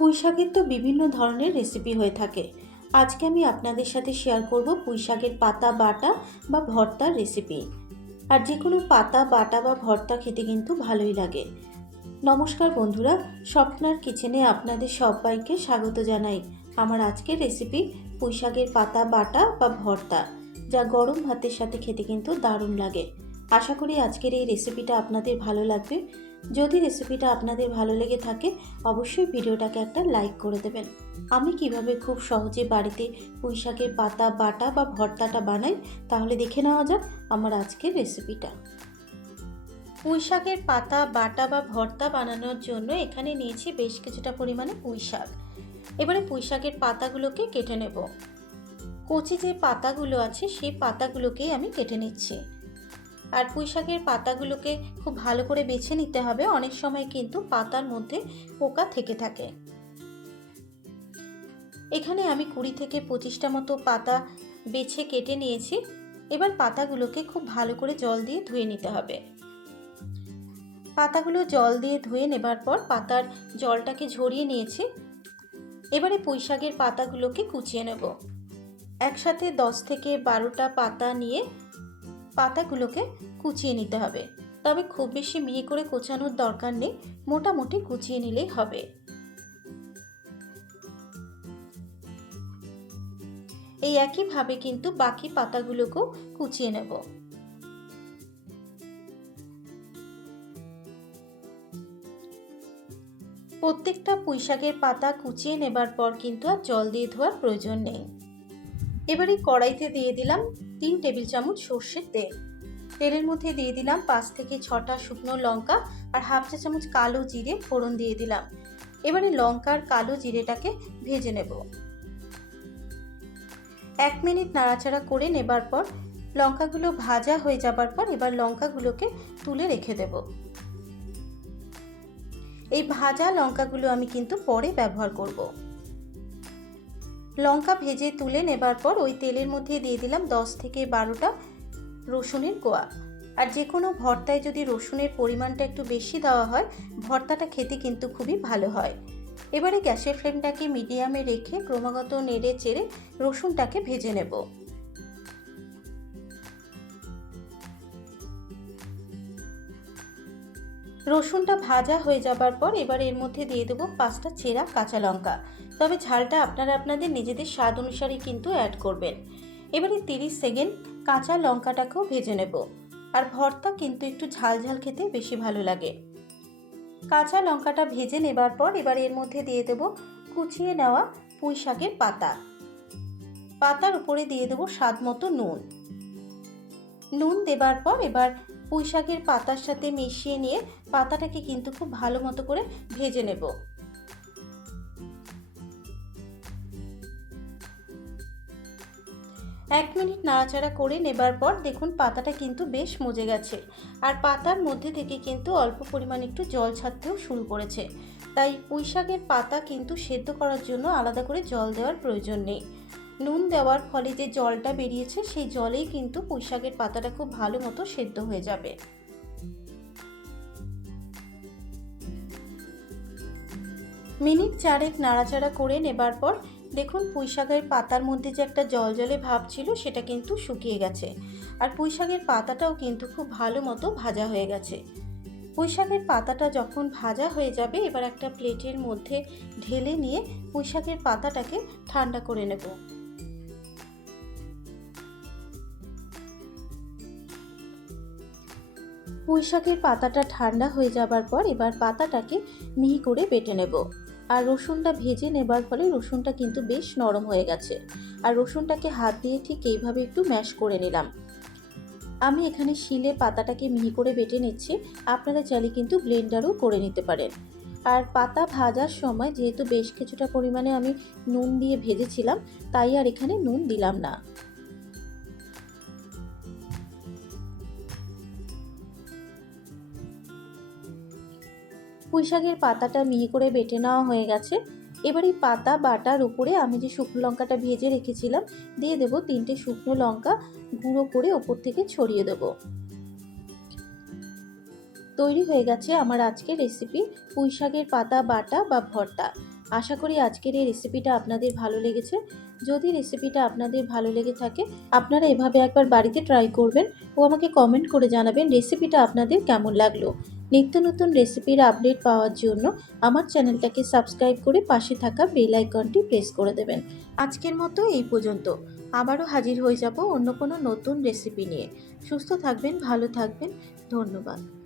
পুঁই শাকের তো বিভিন্ন ধরনের রেসিপি হয়ে থাকে। আজকে আমি আপনাদের সাথে শেয়ার করব পুঁই শাকের পাতা, বাটা বা ভর্তার রেসিপি আর যে কোনো পাতা, বাটা বা ভর্তা খেতে কিন্তু ভালোই লাগে। নমস্কার বন্ধুরা, স্বপ্নার কিচেনে আপনাদের সবাইকে স্বাগত জানাই। আমার আজকের রেসিপি পুঁই শাকের পাতা, বাটা বা ভর্তা, যা গরম ভাতের সাথে খেতে কিন্তু দারুণ লাগে। আশা করি আজকের এই রেসিপিটা আপনাদের ভালো লাগবে। যদি রেসিপিটা আপনাদের ভালো লেগে থাকে, অবশ্যই ভিডিওটাকে একটা লাইক করে দেবেন। আমি কীভাবে খুব সহজে বাড়িতে পুঁই শাকের পাতা, বাটা বা ভর্তাটা বানাই, তাহলে দেখে নেওয়া যাক আমার আজকের রেসিপিটা পুঁই শাকের পাতা, বাটা বা ভর্তা বানানোর জন্য এখানে নিয়েছি বেশ কিছুটা পরিমাণে পুঁই শাক এবারে পুঁই শাকের পাতাগুলোকে কেটে নেব। কচি যে পাতাগুলো আছে, সেই পাতাগুলোকেই আমি কেটে নিচ্ছি। আর পুঁইশাকের পাতাগুলোকে খুব ভালো করে বেছে নিতে হবে। অনেক সময় কিন্তু পাতার মধ্যে পোকা থেকে থাকে। এখানে আমি কুড়ি থেকে পঁচিশটা মতো পাতা বেছে কেটে নিয়েছি। এবার পাতাগুলোকে খুব ভালো করে জল দিয়ে ধুয়ে নিতে হবে। পাতাগুলো জল দিয়ে ধুয়ে নেবার পর পাতার জলটাকে ঝরিয়ে নিয়েছি। এবারে পুঁই শাকের পাতাগুলোকে কুচিয়ে নেব। একসাথে দশ থেকে বারোটা পাতা নিয়ে পাতাগুলোকে কুচিয়ে নিতে হবে। তবে খুব বেশি মিহি করে কোচানোর দরকার নেই, মোটামুটি কুচিয়ে নিলেই হবে। এই একইভাবে কিন্তু বাকি পাতাগুলোকেও কুচিয়ে নেব। প্রত্যেকটা পুঁইশাকের পাতা কুচিয়ে নেবার পর কিন্তু আর জল দিয়ে ধোয়ার প্রয়োজন নেই। এবারে কড়াইতে দিয়ে দিলাম তিন টেবিল চামচ সর্ষের তেল। তেলের মধ্যে দিয়ে দিলাম পাঁচ থেকে ছটা শুকনো লঙ্কা আর হাফ চা চামচ কালো জিরে ফোড়ন দিয়ে দিলাম। এবারে লঙ্কার কালো জিরেটাকে ভেজে নেব। এক মিনিট নাড়াচাড়া করে নেবার পর লঙ্কাগুলো ভাজা হয়ে যাবার পর এবার লঙ্কাগুলোকে তুলে রেখে দেব। এই ভাজা লঙ্কাগুলো আমি কিন্তু পরে ব্যবহার করব। লঙ্কা ভেজে তুলে নেবার পর ওই তেলের মধ্যে দিয়ে দিলাম দশ থেকে বারোটা রসুনের গোয়া আর যে কোনো ভর্তায় যদি রসুনের পরিমাণটা একটু বেশি দেওয়া হয়, ভর্তাটা খেতে কিন্তু খুবই ভালো হয়। এবারে গ্যাসের ফ্লেমটাকে মিডিয়ামে রেখে ক্রমাগত নেড়ে চেড়ে রসুনটাকে ভেজে নেব। রসুনটা ভাজা হয়ে যাবার পর এবার এর মধ্যে দিয়ে দেবো পাঁচটা চেরা কাঁচা লঙ্কা। তবে ঝালটা আপনারা আপনাদের নিজেদের স্বাদ অনুসারে কিন্তু অ্যাড করবেন। এবারে তিরিশ সেকেন্ড কাঁচা লঙ্কাটাকেও ভেজে নেব। আর ভর্তা কিন্তু একটু ঝাল ঝাল খেতে বেশি ভালো লাগে। কাঁচা লঙ্কাটা ভেজে নেবার পর এবার এর মধ্যে দিয়ে দেবো কুচিয়ে নেওয়া পুঁই শাকের পাতা। পাতার উপরে দিয়ে দেবো স্বাদ মতো নুন। নুন দেবার পর এবার পুঁই শাকের পাতার সাথে মিশিয়ে নিয়ে পাতাটাকে কিন্তু খুব ভালো মতো করে ভেজে নেব। এক মিনিট নাড়াচাড়া করে নেবার পর দেখুন পাতাটা কিন্তু বেশ মজে গেছে। আর পাতার মধ্যে থেকে কিন্তু অল্প পরিমাণ একটু জল ছাড়তেও শুরু করেছে। তাই পুঁই শাকের পাতা কিন্তু সেদ্ধ করার জন্য আলাদা করে জল দেওয়ার প্রয়োজন নেই। নুন দেওয়ার ফলে যে জলটা বেরিয়েছে, সেই জলেই কিন্তু পুঁই শাকের পাতাটা খুব ভালো মতো সেদ্ধ হয়ে যাবে। মিনিট চারেক নাড়াচাড়া করে নেবার পর দেখুন পুঁই শাকের পাতার মধ্যে যে একটা জল জলে ভাব ছিল, সেটা কিন্তু শুকিয়ে গেছে। আর পুঁই শাকের পাতাটাও কিন্তু খুব ভালো মতো ভাজা হয়ে গেছে। পুঁই শাকের পাতাটা যখন ভাজা হয়ে যাবে, এবার একটা প্লেটের মধ্যে ঢেলে নিয়ে পুঁই শাকের পাতাটাকে ঠান্ডা করে নেব। পুঁই শাকের পাতাটা ঠান্ডা হয়ে যাবার পর এবার পাতাটাকে মিহি করে বেটে নেব। আর রসুনটা ভেজে নেবার ফলে রসুনটা কিন্তু বেশ নরম হয়ে গেছে। আর রসুনটাকে হাত দিয়ে ঠিক এইভাবে একটু ম্যাশ করে নিলাম। আমি এখানে শিলে পাতাটাকে মিহি করে বেটে নিচ্ছি। আপনারা চাইলে কিন্তু ব্লেন্ডারও করে নিতে পারেন। আর পাতা ভাজার সময় যেহেতু বেশ কিছুটা পরিমাণে আমি নুন দিয়ে ভেজেছিলাম, তাই আর এখানে নুন দিলাম না। পুঁই শাকের পাতাটা মিহি করে বেটে নেওয়া হয়ে গেছে। এবার এই পাতা, বাটার উপরে আমি যে শুকনো লঙ্কাটা ভেজে রেখেছিলাম, দিয়ে দেবো তিনটে শুকনো লঙ্কা, গুঁড়ো করে ওপর থেকে ছড়িয়ে দেবো। তৈরি হয়ে গেছে আমার আজকের রেসিপি পুঁই শাকের পাতা, বাটা বা ভর্তা। আশা করি আজকের এই রেসিপিটা আপনাদের ভালো লেগেছে। যদি রেসিপিটা আপনাদের ভালো লেগে থাকে, আপনারা এভাবে একবার বাড়িতে ট্রাই করবেন ও আমাকে কমেন্ট করে জানাবেন রেসিপিটা আপনাদের কেমন লাগল। নিত্য নতুন রেসিপির আপডেট পাওয়ার জন্য আমার চ্যানেলটাকে সাবস্ক্রাইব করে পাশে থাকা বেল আইকনটি প্রেস করে দেবেন। আজকের মতো এই পর্যন্ত। আবারও হাজির হয়ে যাব অন্য কোনো নতুন রেসিপি নিয়ে। সুস্থ থাকবেন, ভালো থাকবেন। ধন্যবাদ।